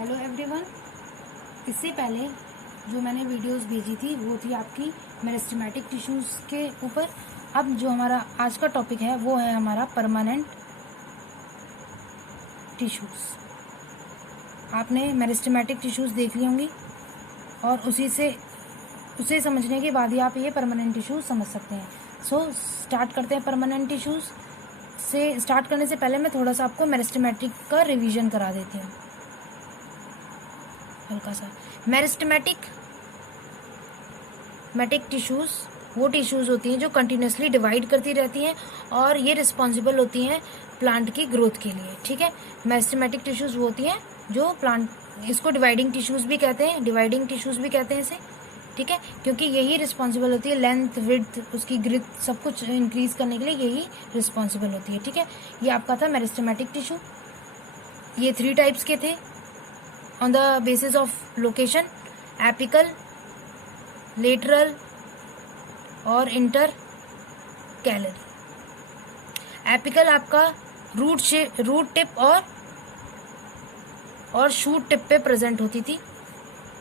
Hello everyone. इससे पहले जो मैंने वीडियोस भेजी थी वो थी आपकी मेरिस्टेमेटिक टिश्यूज़ के ऊपर। अब जो हमारा आज का टॉपिक है वो है हमारा परमानेंट टिश्यूज़। आपने मेरिस्टेमेटिक टिश्यूज़ देख ली होंगी और उसे समझने के बाद ही आप ये परमानेंट टिश्यूज़ समझ सकते हैं। सो स्टार्ट करते हैं। परमानेंट टिश्यूज़ से स्टार्ट करने से पहले मैं थोड़ा सा आपको मेरिस्टेमेटिक का रिवीजन करा देती हूँ हल्का सा। मेरिस्टेमेटिक टिश्यूज़ वो टिश्यूज़ होती हैं जो कंटिन्यूसली डिवाइड करती रहती हैं और ये रिस्पॉन्सिबल होती हैं प्लांट की ग्रोथ के लिए। ठीक है, मेरिस्टेमेटिक टिश्यूज़ वो होती हैं जो प्लांट, इसको डिवाइडिंग टिश्यूज़ भी कहते हैं, डिवाइडिंग टिश्यूज़ भी कहते हैं इसे। ठीक है, क्योंकि यही रिस्पॉन्सिबल होती है लेंथ, विड्थ, उसकी ग्रोथ सब कुछ इंक्रीज करने के लिए यही रिस्पॉन्सिबल होती है। ठीक है, ये आपका था मेरिस्टेमेटिक टिश्यू। ये 3 टाइप्स के थे on the basis of location: apical, lateral और intercalary। एपिकल आपका रूट टिप और शूट टिप पे प्रेजेंट होती थी।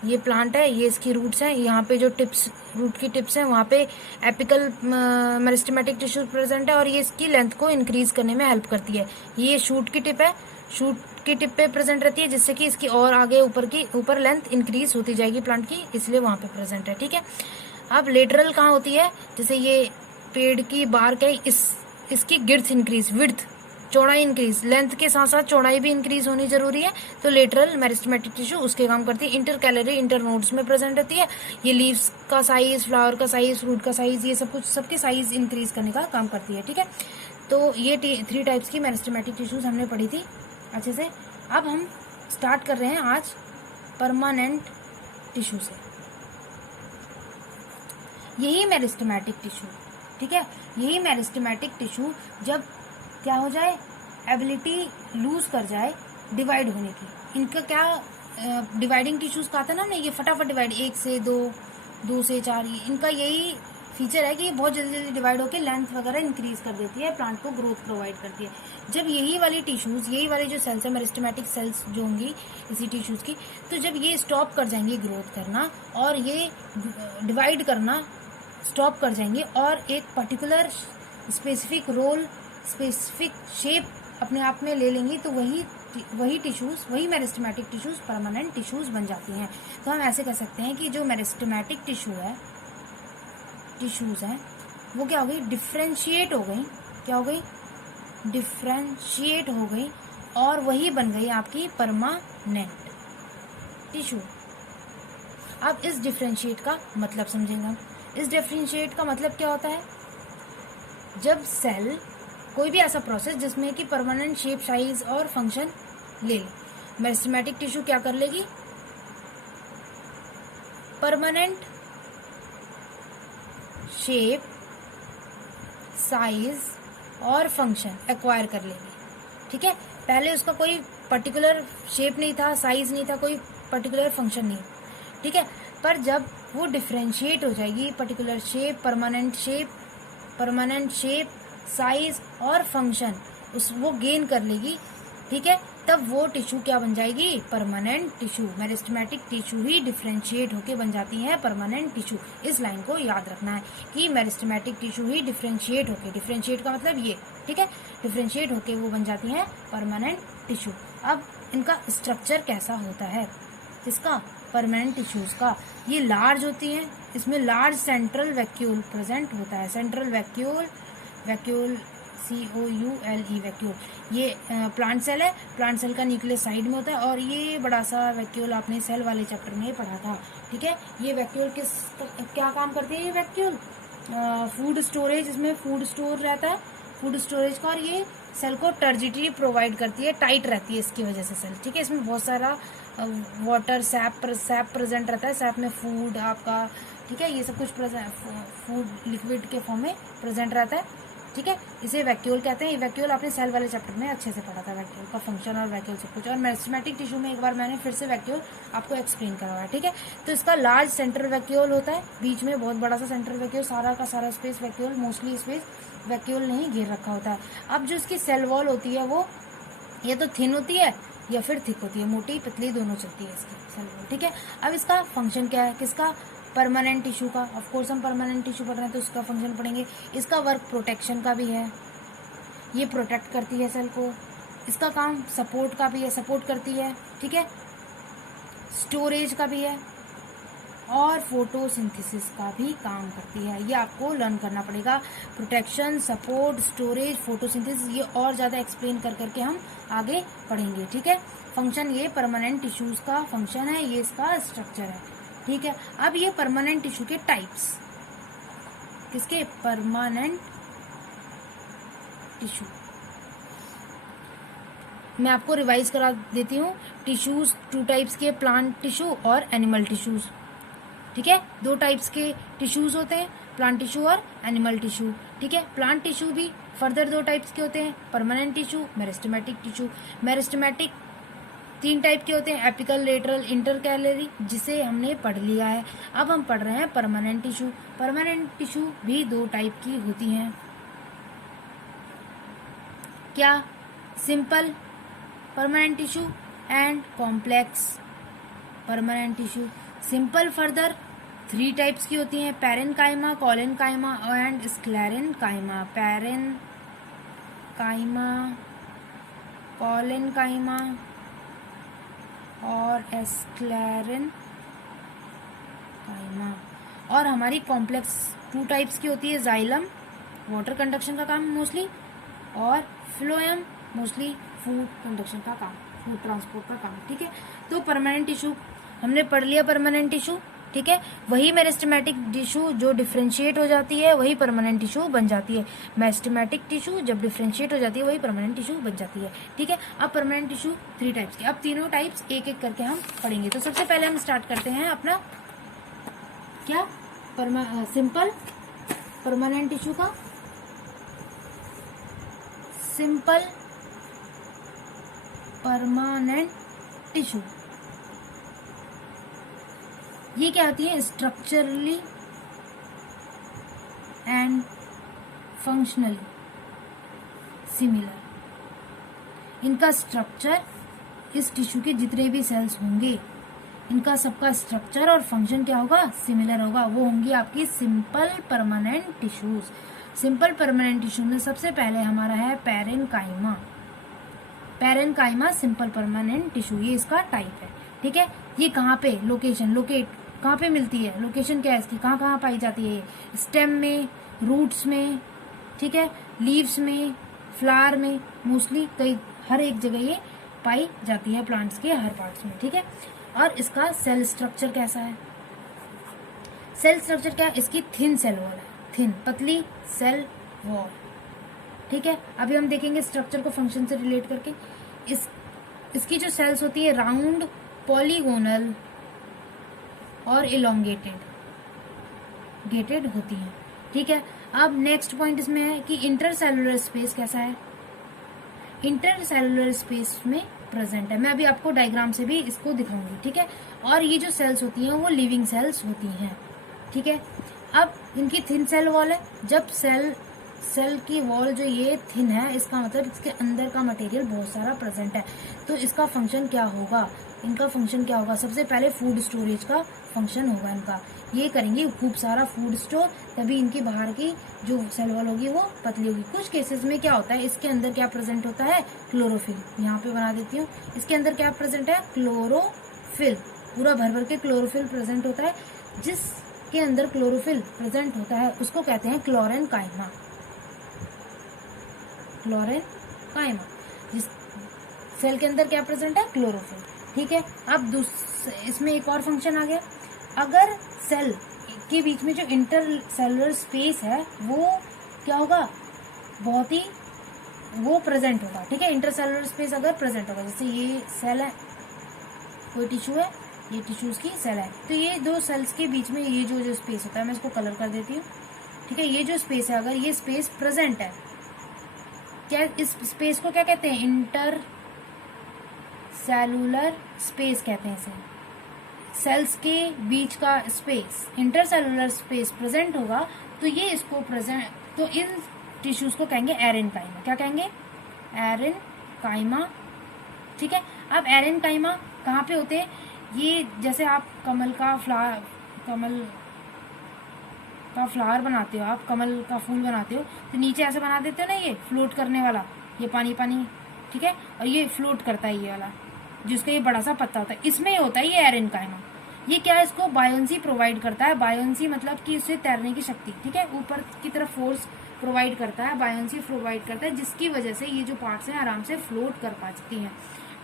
ये प्लांट है, ये इसकी रूट्स हैं, यहाँ पे जो टिप्स, रूट की टिप्स हैं वहाँ पे एपिकल मेरिस्टेमेटिक टिश्यू प्रेजेंट है और ये इसकी लेंथ को इंक्रीज करने में हेल्प करती है। ये शूट की टिप है, शूट की टिप पे प्रेजेंट रहती है जिससे कि इसकी और आगे ऊपर लेंथ इंक्रीज होती जाएगी प्लांट की, इसलिए वहाँ पे प्रेजेंट है। ठीक है, अब लेटरल कहाँ होती है? जैसे ये पेड़ की बार्क है, इसकी गिर्थ इंक्रीज, विड्थ, चौड़ाई इंक्रीज, लेंथ के साथ साथ चौड़ाई भी इंक्रीज होनी जरूरी है, तो लेटरल मेरिस्टेमेटिक टिश्यू उसके काम करती है। इंटरकैलरी इंटरनोड्स में प्रेजेंट रहती है। ये लीव्स का साइज, फ्लावर का साइज, फ्रूट का साइज, ये सब कुछ सबके साइज इंक्रीज करने का काम करती है। ठीक है, तो ये 3 टाइप्स की मेरिस्टेमेटिक टिश्यूज हमने पढ़ी थी अच्छे से। अब हम स्टार्ट कर रहे हैं आज परमानेंट टिश्यू से। यही मेरिस्टेमेटिक टिश्यू, ठीक है, यही मेरिस्टेमेटिक टिश्यू जब क्या हो जाए, एबिलिटी लूज कर जाए डिवाइड होने की, इनका क्या डिवाइडिंग टिश्यूज का था ना, ये फटाफट डिवाइड 1 से 2, 2 से 4, इनका यही फीचर है कि ये बहुत जल्दी जल्दी डिवाइड होकर लेंथ वगैरह इंक्रीज कर देती है, प्लांट को ग्रोथ प्रोवाइड करती है। जब यही वाली टिश्यूज, यही वाली जो सेल्स है, मेरिस्टेमेटिक सेल्स जो होंगी इसी टिश्यूज की, तो जब ये स्टॉप कर जाएंगी ग्रोथ करना और ये डिवाइड करना स्टॉप कर जाएंगे और एक particular specific role, specific shape अपने आप में ले लेंगी, तो वही टिश्यूज, वही मेरिस्टेमेटिक टिश्यूज परमानेंट टिश्यूज बन जाती हैं। तो हम ऐसे कह सकते हैं कि जो मेरिस्टेमेटिक टिश्यूज हैं वो क्या हो गई, डिफ्रेंशिएट हो गई। क्या हो गई? डिफ्रेंशिएट हो गई और वही बन गई आपकी परमानेंट टिश्यू। अब इस डिफ्रेंशिएट का मतलब समझेंगे हम। इस डिफ्रेंशिएट का मतलब क्या होता है? जब सेल कोई भी ऐसा प्रोसेस जिसमें कि परमानेंट शेप, साइज और फंक्शन ले ले, मेरिस्टेमेटिक टिश्यू क्या कर लेगी? परमानेंट शेप, साइज और फंक्शन एक्वायर कर लेगी। ठीक है, पहले उसका कोई पर्टिकुलर शेप नहीं था, साइज नहीं था, कोई पर्टिकुलर फंक्शन नहीं। ठीक है, पर जब वो डिफ्रेंशिएट हो जाएगी, particular shape, permanent shape, size और फंक्शन वो गेन कर लेगी, ठीक है, तब वो टिश्यू क्या बन जाएगी? Permanent tissue. मेरिस्टेमेटिक टिश्यू ही डिफ्रेंशिएट होके बन जाती है परमानेंट टिश्यू। इस लाइन को याद रखना है कि मेरिस्टेमेटिक टिश्यू ही डिफ्रेंशिएट होके, डिफ्रेंशिएट का मतलब ये, ठीक है, डिफ्रेंशिएट होके वो बन जाती है परमानेंट टिश्यू। अब इनका स्ट्रक्चर कैसा होता है? इसका परमानेंट टिश्यूज का, ये लार्ज होती हैं, इसमें लार्ज सेंट्रल वैक्यूल प्रेजेंट होता है। सेंट्रल वैक्यूल COULE वैक्यूल, ये प्लांट सेल है, प्लांट सेल का न्यूक्लियस साइड में होता है और ये बड़ा सा वैक्यूल आपने सेल वाले चैप्टर में पढ़ा था। ठीक है, ये वैक्यूल क्या काम करती है? ये वैक्यूल फूड स्टोरेज, इसमें फूड स्टोर रहता है, फूड स्टोरेज का, और ये सेल को टर्जिडिटी प्रोवाइड करती है, टाइट रहती है इसकी वजह से सेल। ठीक है, इसमें बहुत सारा वाटर, सैप प्रेजेंट रहता है, सैप में फूड आपका, ठीक है, ये सब कुछ फूड लिक्विड के फॉर्म में प्रेजेंट रहता है। ठीक है, इसे वैक्यूल कहते हैं। ये वैक्यूल आपने सेल वाले चैप्टर में अच्छे से पढ़ा था, वैक्यूल का फंक्शन और वैक्यूल सब कुछ। और मेरिस्टेमेटिक टिश्यू में एक बार मैंने फिर से वैक्यूल आपको एक्सप्लेन करवाया। ठीक है, तो इसका लार्ज सेंट्रल वैक्यूल होता है, बीच में बहुत बड़ा सा सेंट्रल वैक्यूल, सारा का सारा space vacuole, mostly space vacuole नहीं घेर रखा होता है। अब जो इसकी सेल वॉल होती है वो ये तो थिन होती है, या फिर थिक होती है, मोटी पतली दोनों चलती है इसकी सेल वॉल, ठीक है। अब इसका फंक्शन क्या है, किसका, परमानेंट टिश्यू का। ऑफ कोर्स हम परमानेंट टिश्यू पढ़ रहे हैं तो उसका फंक्शन पढ़ेंगे। इसका वर्क प्रोटेक्शन का भी है, ये प्रोटेक्ट करती है सेल को। इसका काम सपोर्ट का भी है, सपोर्ट करती है, ठीक है। स्टोरेज का भी है और फोटोसिंथेसिस का भी काम करती है। ये आपको लर्न करना पड़ेगा, प्रोटेक्शन, सपोर्ट, स्टोरेज, फोटोसिंथेसिस, ये और ज़्यादा एक्सप्लेन कर करके हम आगे पढ़ेंगे, ठीक है। फंक्शन ये परमानेंट टिश्यूज का फंक्शन है, ये इसका स्ट्रक्चर है, ठीक है। अब ये परमानेंट टिश्यू के टाइप्स, किसके, परमानेंट टिश्यू, मैं आपको रिवाइज करा देती हूँ। टिश्यूज 2 टाइप्स के, प्लांट टिश्यू और एनिमल टिश्यूज, ठीक है। 2 टाइप्स के टिश्यूज होते हैं, प्लांट टिश्यू और एनिमल टिश्यू, ठीक है। प्लांट टिश्यू भी फर्दर 2 टाइप्स के होते हैं, permanent tissue, meristematic tissue. Meristematic 3 type के होते हैं, एपिकल, लेटरल, इंटरकैलरी, जिसे हमने पढ़ लिया है। अब हम पढ़ रहे हैं परमानेंट टिश्यू। परमानेंट टिश्यू भी 2 टाइप की होती हैं, क्या, simple permanent tissue and complex permanent tissue. Simple further 3 types की होती हैं, parenchyma, collenchyma and sclerenchyma. Parenchyma, collenchyma और स्क्लेरेनकाइमा। और हमारी कॉम्प्लेक्स 2 टाइप्स की होती है, जाइलम वाटर कंडक्शन का काम मोस्टली, और फ्लोएम मोस्टली फूड कंडक्शन का काम, फूड ट्रांसपोर्ट का काम, ठीक है। तो परमानेंट टिश्यू हमने पढ़ लिया, परमानेंट टिश्यू, ठीक है। वही मेरिस्टेमेटिक टिश्यू जो डिफ्रेंशिएट हो जाती है वही परमानेंट टिश्यू बन जाती है। मेरिस्टेमेटिक टिश्यू जब डिफ्रेंशिएट हो जाती है वही परमानेंट टिश्यू बन जाती है, ठीक है। अब परमानेंट टिश्यू 3 टाइप्स की, अब तीनों टाइप्स एक एक करके हम पढ़ेंगे। तो सबसे पहले हम स्टार्ट करते हैं अपना क्या, सिंपल परमानेंट टिश्यू का। सिंपल परमानेंट टिश्यू, ये क्या होती है, स्ट्रक्चरली एंड फंक्शनली सिमिलर। इनका स्ट्रक्चर, इस टिश्यू के जितने भी सेल्स होंगे इनका सबका स्ट्रक्चर और फंक्शन क्या होगा, सिमिलर होगा। वो होंगी आपकी simple permanent tissues. Simple permanent tissue में सबसे पहले हमारा है parenchyma. Parenchyma simple permanent tissue, ये इसका टाइप है, ठीक है। ये कहाँ पे, लोकेट कहाँ पे मिलती है, लोकेशन क्या है इसकी, कहाँ कहाँ पाई जाती है, स्टेम में, रूट्स में, ठीक है, लीव्स में, फ्लावर में, मोस्टली कई हर एक जगह ये पाई जाती है प्लांट्स के हर पार्ट्स में, ठीक है। और इसका सेल स्ट्रक्चर कैसा है, सेल स्ट्रक्चर क्या है, इसकी थिन सेल वॉल है, थिन पतली सेल वॉल, ठीक है। अभी हम देखेंगे स्ट्रक्चर को फंक्शन से रिलेट करके। इसकी जो सेल्स होती है राउंड, पॉलीगोनल और इलोंगेटेड होती हैं, ठीक है। अब नेक्स्ट पॉइंट इसमें है कि इंटरसेलुलर स्पेस कैसा है, इंटरसेलुलर स्पेस में प्रेजेंट है। मैं अभी आपको डायग्राम से भी इसको दिखाऊंगी, ठीक है। और ये जो सेल्स होती हैं वो लिविंग सेल्स होती हैं, ठीक है। अब इनकी थिन सेल वॉल है, जब सेल की वॉल जो ये थिन है इसका मतलब इसके अंदर का मटेरियल बहुत सारा प्रेजेंट है। तो इसका फंक्शन क्या होगा, इनका फंक्शन क्या होगा, सबसे पहले फूड स्टोरेज का फंक्शन होगा इनका। ये करेंगे खूब सारा फूड स्टोर, तभी इनकी बाहर की जो सेल वॉल होगी वो पतली होगी। कुछ केसेस में क्या होता है, इसके अंदर क्या प्रेजेंट होता है, क्लोरोफिल। यहाँ पे बना देती हूँ, इसके अंदर क्या प्रेजेंट है, क्लोरोफिल, पूरा भर भर के क्लोरोफिल प्रेजेंट होता है। जिसके अंदर क्लोरोफिल प्रेजेंट होता है उसको कहते हैं क्लोरेनकाइमा। क्लोरेनकाइमा, जिस सेल के अंदर क्या प्रेजेंट है, क्लोरोफिल, ठीक है। अब इसमें एक और फंक्शन आ गया, अगर सेल के बीच में जो इंटरसेलुलर स्पेस है वो क्या होगा, बहुत ही वो प्रेजेंट होगा, ठीक है। इंटरसेलुलर स्पेस अगर प्रेजेंट होगा, जैसे ये सेल है, कोई टिश्यू है, ये टिश्यूज की सेल है, तो ये 2 सेल्स के बीच में ये जो स्पेस होता है, मैं इसको कलर कर देती हूँ, ठीक है। ये जो स्पेस है, अगर ये स्पेस प्रेजेंट है, क्या इस स्पेस को क्या कहते हैं, इंटरसेलुलर स्पेस कहते हैं इसे। सेल्स के बीच का स्पेस, इंटरसेलुलर स्पेस प्रेजेंट होगा तो ये इसको प्रेजेंट, तो इन टिश्यूज को कहेंगे एरेनकाइमा। क्या कहेंगे, एरेनकाइमा, ठीक है। अब एरेनकाइमा कहाँ पे होते हैं? ये जैसे आप कमल का फ्लावर बनाते हो, आप कमल का फूल बनाते हो, तो नीचे ऐसे बना देते हो ना, ये फ्लोट करने वाला, ये पानी पानी, ठीक है, और ये फ्लोट करता है ये वाला, जिसका ये बड़ा सा पत्ता होता है, इसमें ये होता है ये एरेनकाइमा। ये क्या है, इसको बायोन्सी प्रोवाइड करता है। बायोन्सी मतलब कि इससे तैरने की शक्ति, ठीक है, ऊपर की तरफ फोर्स प्रोवाइड करता है, बायोन्सी प्रोवाइड करता है, जिसकी वजह से ये जो पार्ट्स हैं आराम से फ्लोट कर पाती हैं,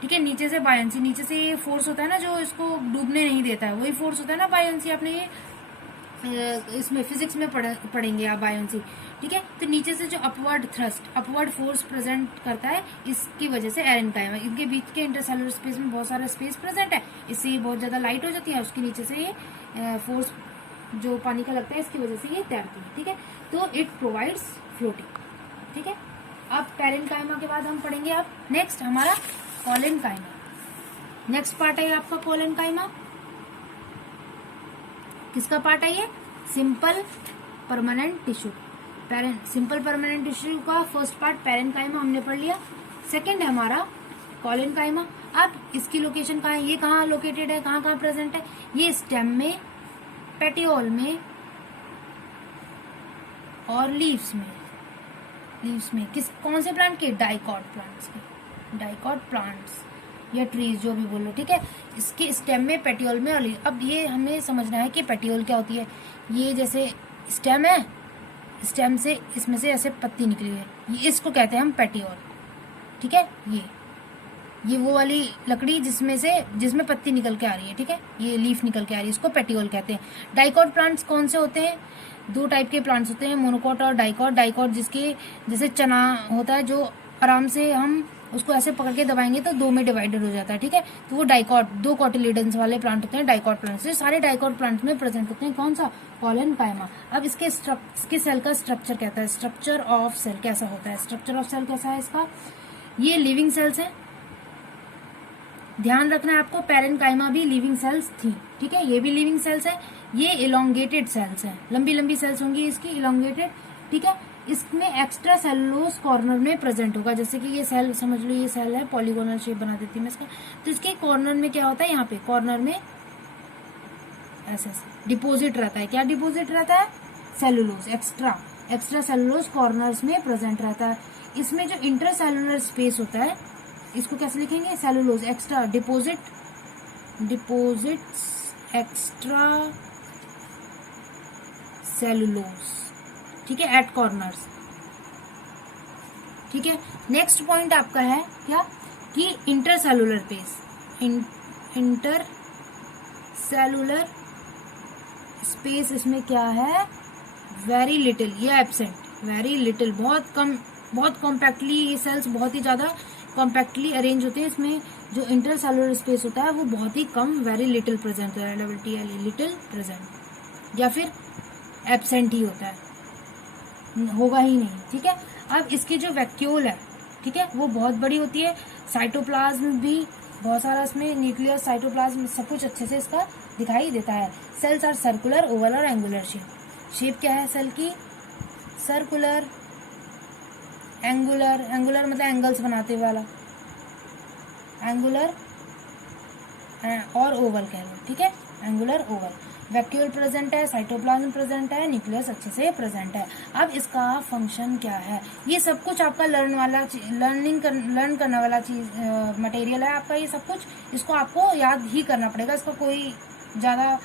ठीक है। नीचे से बायोन्सी, नीचे से ये फोर्स होता है ना जो इसको डूबने नहीं देता है, वही फोर्स होता है ना बायोन्सी। आपने ये इसमें फिजिक्स में पढ़ेंगे आप बायोन्सी, ठीक है। तो नीचे से जो upward thrust, upward force present करता है, इसकी वजह से एरेनकाइमा, इनके बीच के इंटरसेलुलर स्पेस में बहुत सारा स्पेस प्रेजेंट है, इससे ये बहुत ज्यादा लाइट हो जाती है, उसके नीचे से ये फोर्स जो पानी का लगता है, इसकी वजह से ये तैरती है, ठीक है। तो इट प्रोवाइड्स फ्लोटिंग, ठीक है। अब पैरेनकाइमा के बाद हम पढ़ेंगे अब नेक्स्ट हमारा कोलेनकाइमा। नेक्स्ट पार्ट है आपका कोलेनकाइमा। किसका पार्ट है ये? Simple permanent tissue. Simple permanent tissue का फर्स्ट पार्ट पैरेनकाइमा हमने पढ़ लिया। सेकंड है हमारा कोलेनकाइमा। अब इसकी लोकेशन कहाँ है? ये कहाँ लोकेटेड है, कहाँ कहाँ प्रेजेंट है? ये स्टेम में, पेटियोल में और लीव्स में। लीव्स में कौन से प्लांट के? डाइकॉट प्लांट्स के। डाइकॉट प्लांट्स या ट्रीज जो भी बोलो, ठीक है। इसके स्टेम में, पेटियोल में और लीव। अब ये हमें समझना है कि पेटियोल क्या होती है। ये जैसे स्टेम है, स्टेम से इसमें से ऐसे पत्ती निकली है, ये इसको कहते हैं हम पेटियोल, ठीक है। ये वो वाली लकड़ी जिसमें पत्ती निकल के आ रही है, ठीक है, ये लीफ निकल के आ रही है, इसको पेटियोल कहते हैं। डाइकॉट प्लांट्स कौन से होते हैं? दो टाइप के प्लांट्स होते हैं, मोनोकॉट और डाइकॉट। डाइकॉट जिसके जैसे चना होता है, जो आराम से हम उसको ऐसे पकड़ के दबाएंगे तो दो में डिवाइडेड हो जाता है, ठीक है, तो वो डाइकॉट, दो कॉटिलिडन्स वाले प्लांट होते हैं डाइकॉट प्लांट्स। सारे डाइकॉट प्लांट्स में प्रेजेंट होते हैं कौन सा? कोलेनकाइमा। अब इसके सेल का स्ट्रक्चर कहता है, स्ट्रक्चर ऑफ सेल कैसा होता है? स्ट्रक्चर ऑफ सेल कैसा है इसका? ये लिविंग सेल्स है, ध्यान रखना है आपको, पैरेनकाइमा भी लिविंग सेल्स थी, ठीक है, ये भी लिविंग सेल्स है। ये इलोंगेटेड सेल्स हैं, लंबी लंबी सेल्स होंगी इसकी, इलोंगेटेड, ठीक है। इसमें एक्स्ट्रा सेलुलोज कॉर्नर में प्रेजेंट होगा, जैसे कि ये सेल समझ लो, ये सेल है, पॉलीगोनल शेप बना देती है मैं इसका, तो इसके कॉर्नर में क्या होता है? यहाँ पे कॉर्नर में ऐसे डिपोजिट रहता है। क्या डिपोजिट रहता है? सेलुलोज, एक्स्ट्रा सेलुलोज कॉर्नर्स में प्रेजेंट रहता है। इसमें जो इंटरसेलुलर स्पेस होता है, इसको कैसे लिखेंगे? Cellulose extra deposits extra cellulose, ठीक है, एट कॉर्नर्स, ठीक है। नेक्स्ट पॉइंट आपका है क्या? कि इंटरसेलुलर स्पेस, इंटरसेलुलर स्पेस इसमें क्या है? वेरी लिटिल, ये एब्सेंट, वेरी लिटिल, बहुत कम, बहुत कॉम्पैक्टली, ये सेल्स बहुत ही ज्यादा कॉम्पैक्टली अरेंज होते हैं। इसमें जो इंटरसेलुलर स्पेस होता है वो बहुत ही कम, वेरी लिटिल प्रेजेंट होता है, लिटिल प्रेजेंट, या फिर एब्सेंट ही होता है, होगा ही नहीं, ठीक है। अब इसकी जो वैक्यूल है, ठीक है, वो बहुत बड़ी होती है। साइटोप्लाज्म भी बहुत सारा इसमें, न्यूक्लियस, साइटोप्लाज्म, सब कुछ अच्छे से इसका दिखाई देता है। सेल्स आर सर्कुलर, ओवल और एंगुलर शेप क्या है सेल की? सर्कुलर, एंगुलर मतलब एंगल्स बनाते वाला, एंगुलर और ओवल कह लो, ठीक है, एंगुलर, ओवल। वैक्यूल प्रेजेंट है, साइटोप्लाज्म प्रेजेंट है, न्यूक्लियस अच्छे से प्रेजेंट है। अब इसका फंक्शन क्या है? ये सब कुछ आपका लर्न करने वाला चीज मटेरियल है आपका, ये सब कुछ, इसको आपको याद ही करना पड़ेगा, इसका कोई ज्यादा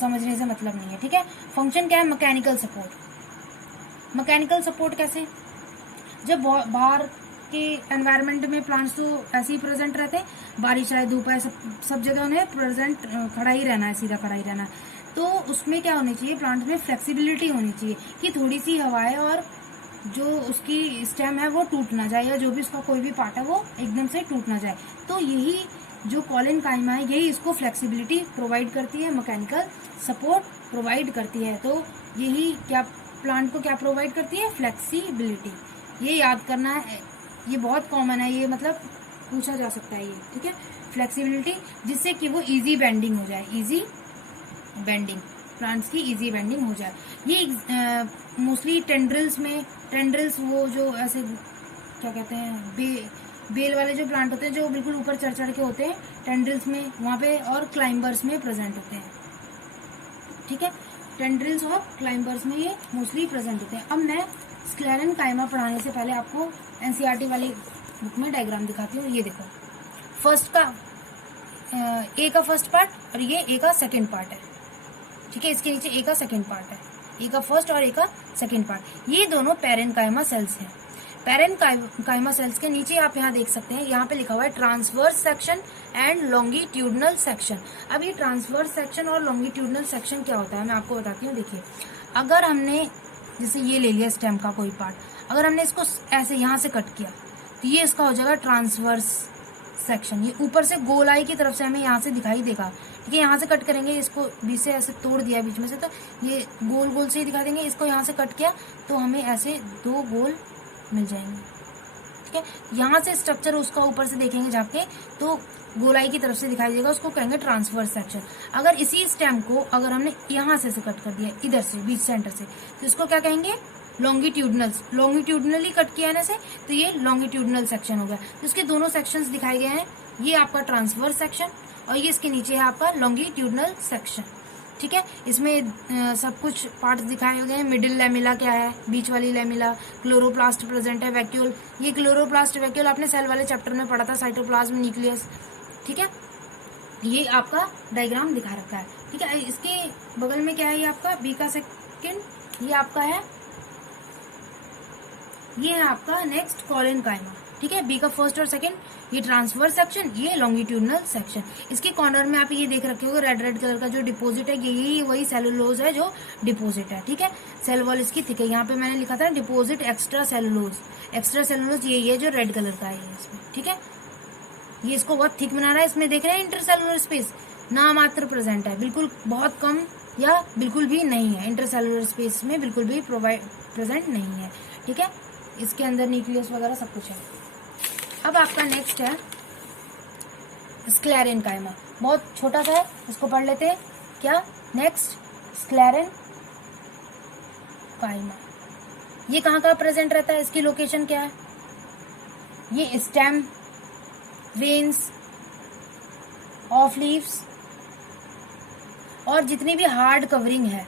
समझने से मतलब नहीं है, ठीक है। फंक्शन क्या है? Mechanical support. मैकेनिकल सपोर्ट कैसे? जब बाहर के एनवायरनमेंट में प्लांट्स तो ऐसे ही प्रेजेंट रहते हैं, बारिश आए, धूप आए, सब जगह उन्हें प्रेजेंट खड़ा ही रहना है, सीधा खड़ा ही रहना है, तो उसमें क्या होनी चाहिए? प्लांट में फ्लेक्सिबिलिटी होनी चाहिए कि थोड़ी सी हवाएं और जो उसकी स्टेम है वो टूट ना जाए, या जो भी उसका कोई भी पार्ट है वो एकदम से टूट ना जाए। तो यही जो कोलेनकाइमा है, यही इसको फ्लेक्सिबिलिटी प्रोवाइड करती है, मैकेनिकल सपोर्ट प्रोवाइड करती है। तो यही क्या प्लांट को क्या प्रोवाइड करती है? फ्लेक्सिबिलिटी। ये याद करना है, ये बहुत कॉमन है, ये मतलब पूछा जा सकता है ये, ठीक है। फ्लेक्सिबिलिटी, जिससे कि वो इजी बेंडिंग हो जाए, इजी बेंडिंग, प्लांट्स की इजी बेंडिंग हो जाए। ये मोस्टली टेंड्रिल्स में, टेंड्रिल्स वो जो ऐसे क्या कहते हैं, बेल वाले जो प्लांट होते हैं जो बिल्कुल ऊपर चढ़ चढ़ के होते हैं टेंड्रिल्स में वहाँ पे और क्लाइंबर्स में प्रेजेंट होते हैं, ठीक है। टेंड्रिल्स और क्लाइंबर्स में ये मोस्टली प्रेजेंट होते हैं। अब मैं स्क्लेरेनकाइमा पढ़ाने से पहले आपको एनसीईआरटी वाली बुक में डायग्राम दिखाती हूँ। ये देखो, फर्स्ट का ए का फर्स्ट पार्ट और ये ए का सेकेंड पार्ट है, ठीक है। इसके नीचे ए का सेकेंड पार्ट है, ए का फर्स्ट और ए का सेकेंड पार्ट, ये दोनों पैरेनकाइमा सेल्स हैं। पैरेनकाइमा सेल्स के नीचे आप यहाँ देख सकते हैं, यहाँ पे लिखा हुआ है transverse section and longitudinal section. अब ये ट्रांसवर्स सेक्शन और लॉन्गिट्यूडनल सेक्शन क्या होता है मैं आपको बताती हूँ। देखिए, अगर हमने जैसे ये ले लिया स्टेम का कोई पार्ट, अगर हमने इसको ऐसे यहाँ से कट किया तो ये इसका हो जाएगा ट्रांसवर्स सेक्शन। ये ऊपर से गोलाई की तरफ से हमें यहाँ से दिखाई देगा, ठीक है। यहाँ से कट करेंगे, इसको बीच से ऐसे तोड़ दिया बीच में से, तो ये गोल गोल से ही दिखा देंगे। इसको यहाँ से कट किया तो हमें ऐसे दो गोल मिल जाएंगे, ठीक है। यहाँ से स्ट्रक्चर उसका ऊपर से देखेंगे झाँके तो गोलाई की तरफ से दिखाई देगा, उसको कहेंगे ट्रांसवर्स सेक्शन। अगर इसी स्टेम को अगर हमने यहाँ से कट कर दिया इधर से बीच सेंटर से, तो इसको क्या कहेंगे, लॉन्गिट्यूडनली कट किया है से, तो ये लॉन्गिट्यूडनल सेक्शन हो गया। तो इसके दोनों सेक्शंस दिखाए गए हैं, ये आपका ट्रांसवर्स सेक्शन और ये इसके नीचे है आपका लॉन्गिट्यूडनल सेक्शन, ठीक है। इसमें सब कुछ पार्ट्स दिखाए गए हैं। मिडिल लेमिला क्या है, बीच वाली लेमिला, क्लोरोप्लास्ट प्रेजेंट है, वैक्यूल, ये क्लोरोप्लास्ट वैक्यूल आपने सेल वाले चैप्टर में पढ़ा था, साइटोप्लाज्म, न्यूक्लियस, ठीक है। ये आपका डायग्राम दिखा रखा है, ठीक है। इसके बगल में क्या है, ये आपका बी का सेकेंड, ये आपका है, ये है आपका नेक्स्ट कॉलेनकाइमा, ठीक है। बी का फर्स्ट और सेकंड, ये ट्रांसवर्स सेक्शन, ये लॉन्गिट्यूडनल सेक्शन। इसके कॉर्नर में आप ये देख रखे होगे रेड रेड कलर का जो डिपॉजिट है, यही वही सेलुलोज है जो डिपॉजिट है, ठीक है। सेल वॉल इसकी थिक है, यहाँ पे मैंने लिखा था deposit extra cellulose, extra cellulose यही है जो रेड कलर का है इसमें, ठीक है। ये इसको बहुत थिक बना रहा है। इसमें देख रहे हैं इंटरसेलुलर स्पेस ना मात्र प्रेजेंट है, बिल्कुल बहुत कम या बिल्कुल भी नहीं है। इंटरसेलुलर स्पेस में बिल्कुल भी प्रेजेंट नहीं है, ठीक है। इसके अंदर न्यूक्लियस वगैरह सब कुछ है। अब आपका नेक्स्ट है स्क्लेरेनकाइमा, बहुत छोटा सा है, इसको पढ़ लेते हैं। क्या नेक्स्ट, स्क्लेरेनकाइमा, ये कहाँ कहाँ प्रेजेंट रहता है, इसकी लोकेशन क्या है, ये स्टेम, वेन्स, ऑफ लीव्स और जितनी भी हार्ड कवरिंग है,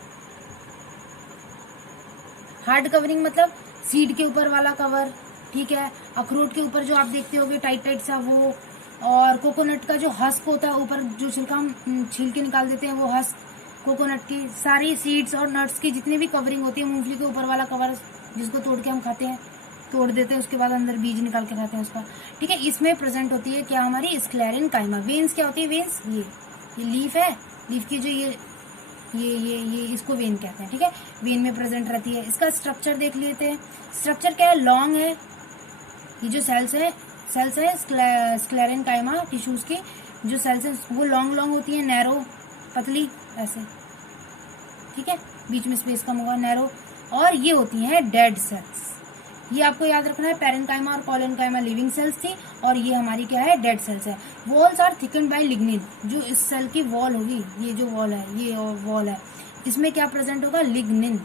हार्ड कवरिंग मतलब सीड के ऊपर वाला कवर, ठीक है। अखरोट के ऊपर जो आप देखते होगे टाइट टाइट सा वो, और कोकोनट का जो हस्क होता है ऊपर जो छिलका हम छील के निकाल देते हैं वो हस्क, कोकोनट की सारी सीड्स और नट्स की जितनी भी कवरिंग होती है, मूंगफली के ऊपर वाला कवर जिसको तोड़ के हम खाते हैं, तोड़ देते हैं उसके बाद अंदर बीज निकाल के खाते हैं उसका, ठीक है। इसमें प्रेजेंट होती है क्या हमारी स्क्लेरेनकाइमा। वेन्स क्या होती है, वेन्स ये लीफ है, लीफ की जो ये इसको वेन कहते हैं, ठीक है। वेन में प्रेजेंट रहती है। इसका स्ट्रक्चर देख लेते हैं। स्ट्रक्चर क्या है, लॉन्ग है, ये जो सेल्स है स्क्लेरेनकाइमा टिश्यूज की जो सेल्स है वो लॉन्ग होती है, नैरो पतली ऐसे, ठीक है, बीच में स्पेस कम होगा, नैरो। और ये होती हैं डेड सेल्स, ये आपको याद रखना है। पैरेनकाइमा और कॉलेनकाइमा लिविंग सेल्स थी और ये हमारी क्या है, डेड सेल्स है। वॉल्स आर थिकन्ड बाय लिग्निन, जो इस सेल की वॉल होगी, ये जो वॉल है, ये वॉल है, इसमें क्या प्रेजेंट होगा, लिग्निन।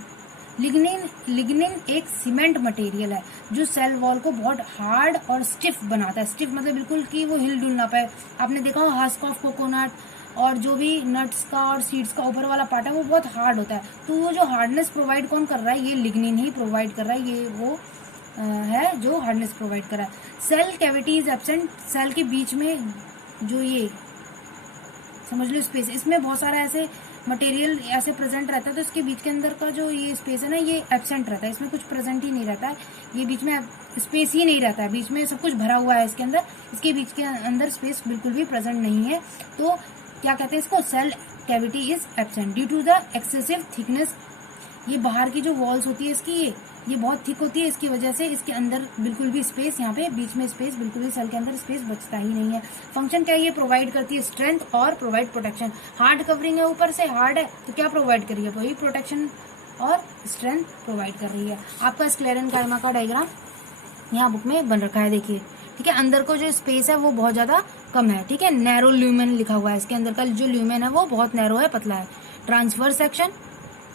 लिग्निन एक सीमेंट मटेरियल है जो सेल वॉल को बहुत हार्ड और स्टिफ बनाता है। स्टिफ मतलब बिल्कुल कि वो हिल डुल ना पाए। आपने देखा हो हस्क ऑफ कोकोनट और जो भी नट्स का और सीड्स का ऊपर वाला पार्ट है वो बहुत हार्ड होता है, तो वो जो हार्डनेस प्रोवाइड कौन कर रहा है, ये लिग्निन ही प्रोवाइड कर रहा है। ये वो है जो हार्डनेस प्रोवाइड कर रहा है। Cell cavity is absent, cell के बीच में जो ये समझ लो स्पेस, इसमें बहुत सारा ऐसे मटेरियल ऐसे प्रेजेंट रहता है, तो इसके बीच के अंदर का जो ये स्पेस है ना, ये एब्सेंट रहता है, इसमें कुछ प्रेजेंट ही नहीं रहता है, ये बीच में स्पेस ही नहीं रहता है, बीच में सब कुछ भरा हुआ है इसके अंदर, इसके बीच के अंदर स्पेस बिल्कुल भी प्रेजेंट नहीं है। तो क्या कहते हैं इसको, cell cavity is absent due to the excessive thickness. ये बाहर की जो वॉल्स होती है इसकी, ये बहुत थिक होती है, इसकी वजह से इसके अंदर बिल्कुल भी स्पेस, यहाँ पे बीच में स्पेस बिल्कुल भी सेल के अंदर स्पेस बचता ही नहीं है। फंक्शन क्या है, ये प्रोवाइड करती है स्ट्रेंथ और प्रोवाइड प्रोटेक्शन। हार्ड कवरिंग है, ऊपर से हार्ड है, तो क्या प्रोवाइड कर रही है, वही प्रोटेक्शन और स्ट्रेंथ प्रोवाइड कर रही है। आपका स्क्लेरेनकाइमा का डायग्राम यहाँ बुक में बन रखा है, देखिए, ठीक है। अंदर को जो स्पेस है वो बहुत ज्यादा कम है, ठीक है। नैरो ल्यूमेन लिखा हुआ है, इसके अंदर का जो ल्यूमेन है वो बहुत नैरो है, पतला है। ट्रांसफर सेक्शन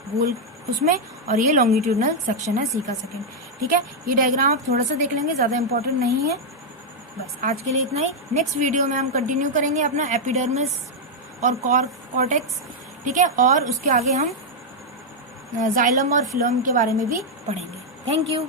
गोल उसमें, और ये लॉन्गिट्यूडनल सेक्शन है, सी का सेकंड, ठीक है। ये डायग्राम आप थोड़ा सा देख लेंगे, ज्यादा इंपॉर्टेंट नहीं है, बस आज के लिए इतना ही। नेक्स्ट वीडियो में हम कंटिन्यू करेंगे अपना एपिडर्मिस और कॉर्टेक्स, ठीक है, और उसके आगे हम जाइलम और फिलोम के बारे में भी पढ़ेंगे। Thank you.